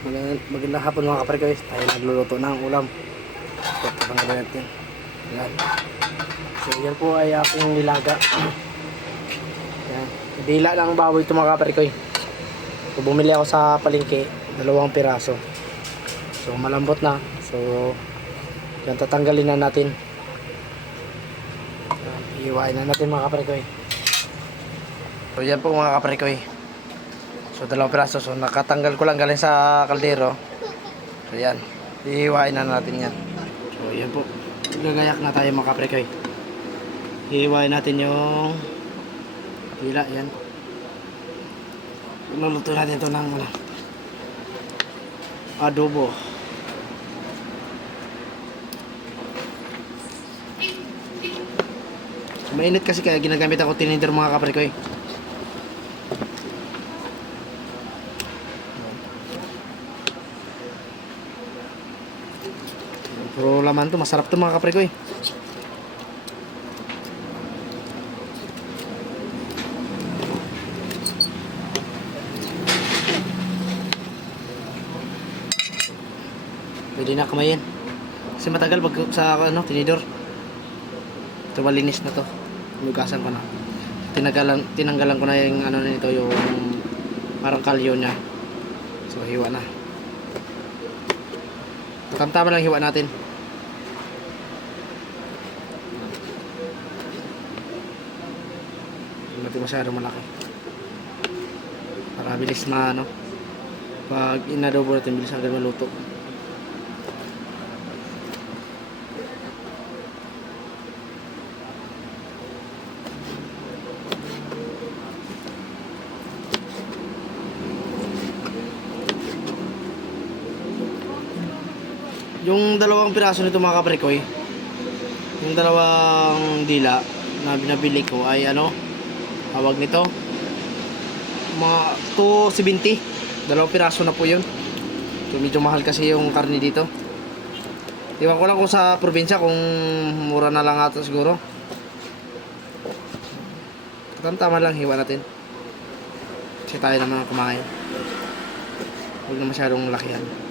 Magandang, magandang hapon mga kapre ko. eh. Tayo nagluluto ng ulam. Ito, pangalaman natin. Yan. So, yan po ay aking nilaga. yan. Dila ng baboy ito mga kapre ko. eh. So, bumili ako sa palengke. Dalawang piraso. So, malambot na. So, yan tatanggalin na natin. Iiwain na natin mga kapre ko. eh. So, yan po mga kapre ko. eh. So, dalawang piraso. So, nakatanggal ko lang galing sa kaldero. So, yan. Ihiwain na natin yan. So, yan po. Gagayak na tayo mga kaprekoy. Ihiwain natin yung dila. Yan. Luluto natin ito ng ano, adobo. Mainit kasi kaya ginagamit ako tinidor mga kaprekoy. Puro laman to, masarap to mga kapre ko eh. Pwede na kamayin. Kasi matagal pag sa ano, tinidor. Ito malinis na to. Lugasan ko na. Tinanggalan, tinanggalan ko na yung ano nito, yung parang kalyo niya. So hiwa na. Tama lang hiwa natin. Hindi malaki. Para bilis na ano. Pag inadobo natin, bilis agad maluto. Yung dalawang piraso nito mga kaprekoy, yung dalawang dila na binabili ko ay ano, tawag nito, mga 270. Dalawang piraso na po yun. So medyo mahal kasi yung karne dito. Iwan ko lang kung sa probinsya kung mura na lang ata siguro. Tama lang hiwa natin. Kasi tayo naman kumain. Huwag na masyadong lakihan.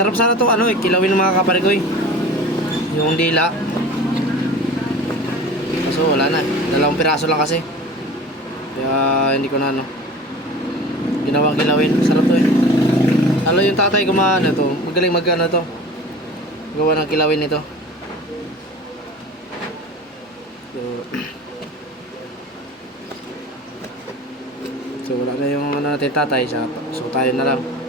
Sarap sana to ano eh, kilawin ng mga kaparigoy. Yung dila. Kaso wala na eh. Dalawang piraso lang kasi. Kaya hindi ko na ano. Ginawang kilawin. Sarap to eh. Alam yung tatay ko ano to. Magaling mag ano to. Gawa ng kilawin nito. So, so wala na yung ano natin tatay. So tayo na lang.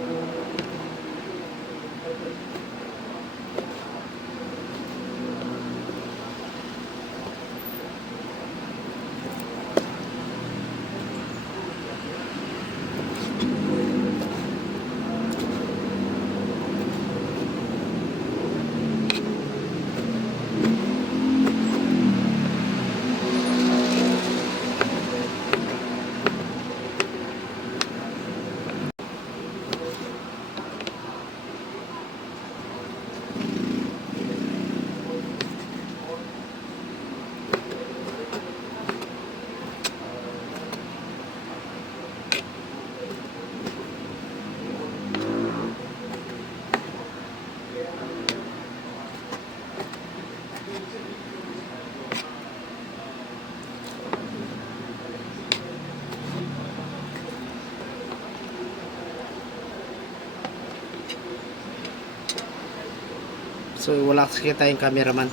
So wala kasi tayong cameraman.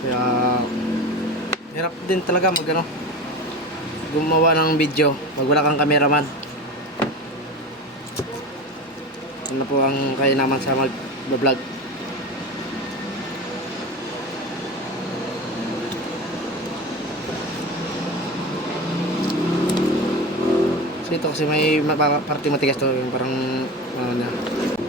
Kaya hirap din talaga mag ano. gumawa ng video pag wala kang cameraman. Ano po ang kaya naman sa mag-vlog. So ito kasi may parte matigas to parang ano na.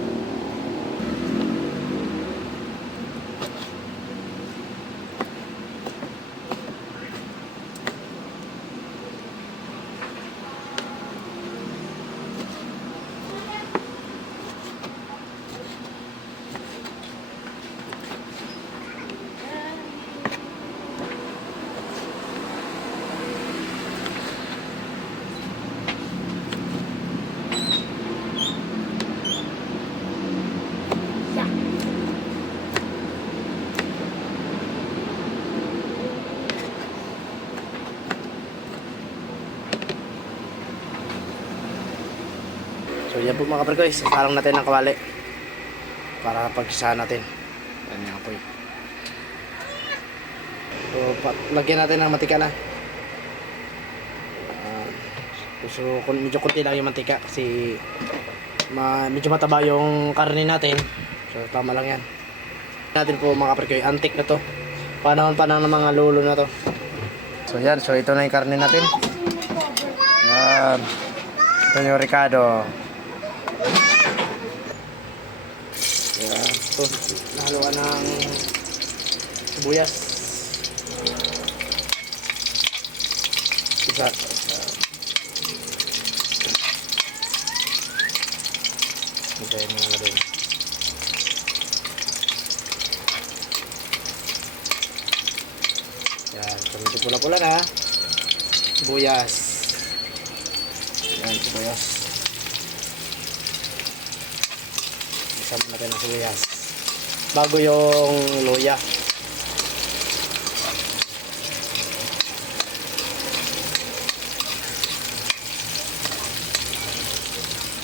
So yan po mga kapre guys, parang natin ng kawali para pagkisahan natin. Yan yung apoy. So pat lagyan natin ng mantika na. Ah, so kung medyo konti lang yung mantika kasi ma medyo mataba yung karne natin. So tama lang yan. Natin po mga guys, antik na to. Panahon pa ng mga lulo na to. So yan, so ito na yung karne natin. Yan. Ito yung Ricardo. Yan. Ito, nahaluan ng sibuyas. Isa. Ito yung mga lagay. Yan. Medyo pula-pula na. Sibuyas. Yan, sibuyas. Isama natin ang sibuyas. Bago yung luya.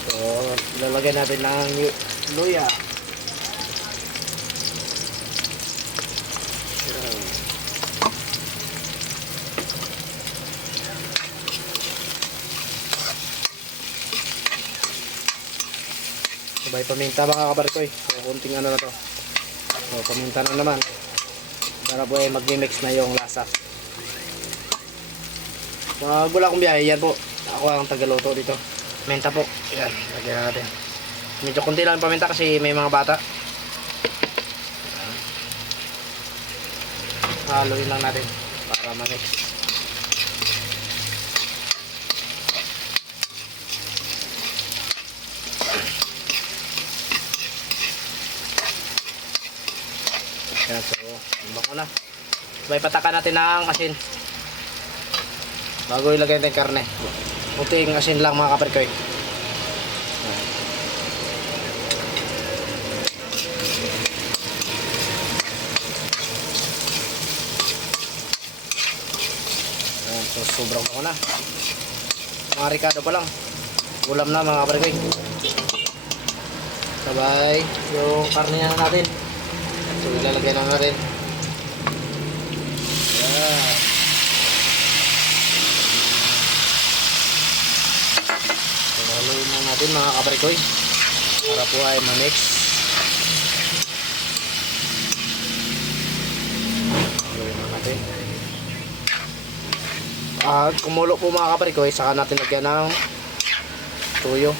So, lalagyan natin ng luya. Sabay paminta mga kabarkoy. So, kunting ano na to. So, paminta na naman. Para po ay mag-mix na yung lasa. Pag wala akong biyahe, yan po. Ako ang tagaluto dito. Menta po. Yan, lagyan na natin. Medyo kunti lang paminta kasi may mga bata. Haluin lang natin para ma-mix. Yan, so, imbak mo na. Sabay patakan natin ng asin. Bago ilagay natin karne. Puting asin lang mga kaperkoy. Yan, so sobrang ako na. Mga ricado pa lang. Ulam na mga kaperkoy. Sabay yung karne na natin. So ilalagay na natin. Yan. So haluin lang natin mga kabarikoy. Para po ay ma-mix. Haluin lang natin. Ah, kumulo po mga kabarikoy, saka natin lagyan ng tuyo.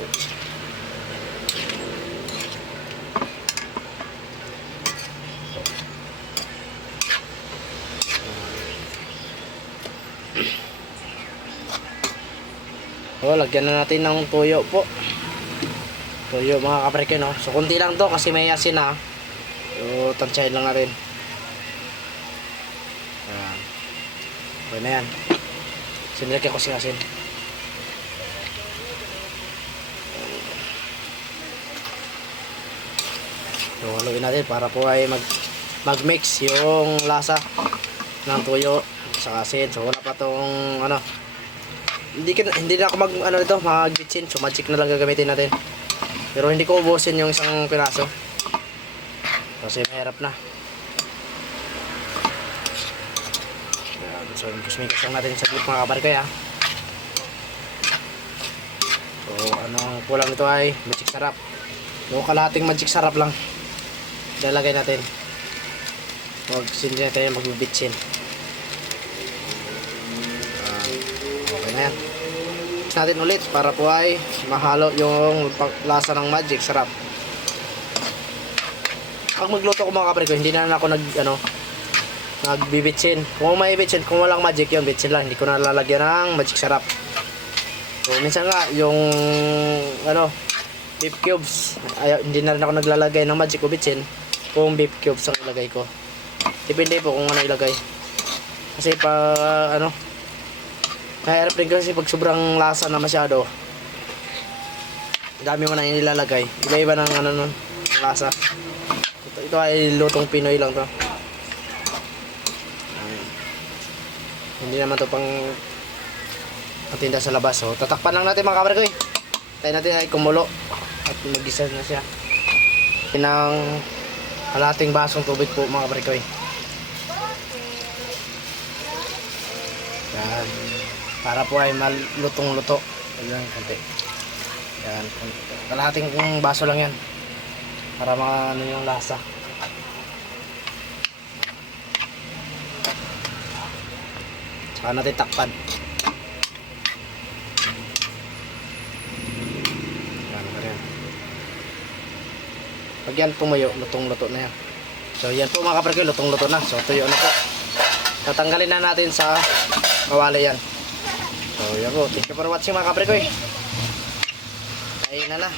Ito. Oh, lagyan na natin ng tuyo po. Tuyo mga kapreke, no? So, kunti lang to kasi may asin na. So, tansyahin lang natin. Ayan. Okay na yan. Sinilagyan ko si asin. So haluin natin para po ay mag mag yung lasa ng tuyo sa asin. So wala pa tong ano hindi ka, hindi na ako mag ano nito, mag-bitchin. So magic na lang gagamitin natin. Pero hindi ko ubusin yung isang piraso. Kasi mahirap na. Ayan. So, kusmikas lang natin sa clip mga kabar kaya. Ah. So, ano, kulang nito ay magic sarap. Yung kalahating magic sarap lang. Lalagay natin. Huwag hindi natin magbibitsin. Ah, okay na yan. Mix natin ulit para po ay mahalo yung lasa ng magic sarap. Pag magluto ko mga kabarkoy, hindi na ako nag, ano, nagbibitsin. Kung may bitsin, kung walang magic yun, bitsin lang. Hindi ko na lalagyan ng magic sarap. So, minsan nga, yung, ano, beef cubes, ay, hindi na rin ako naglalagay ng magic o bitsin kung beef cubes ang ilagay ko. Depende po kung ano ilagay. Kasi pa, ano, mahirap rin kasi pag sobrang lasa na masyado, dami mo na inilalagay. Iba-iba ng ano nun, lasa. Ito, ito ay lutong Pinoy lang to. Ayan. Hindi naman to pang patinda sa labas. So, tatakpan lang natin mga kabar ko eh. Tayo natin ay kumulo. At mag-isa na siya. Pinang kalating basong tubig po mga kabar ko eh. Yan. Para po ay malutong-luto. Yan, konti. Yan. Kalahating baso lang yan. Para maano yung lasa. Saka natin takpan. Yan, ganyan. Pag yan tumuyo, lutong-luto na yan. So yan po mga kaparke, lutong-luto na. So tuyo na po. Tatanggalin na natin sa kawali yan. So yan po. Thank you for watching mga kaparke. Ayun na na.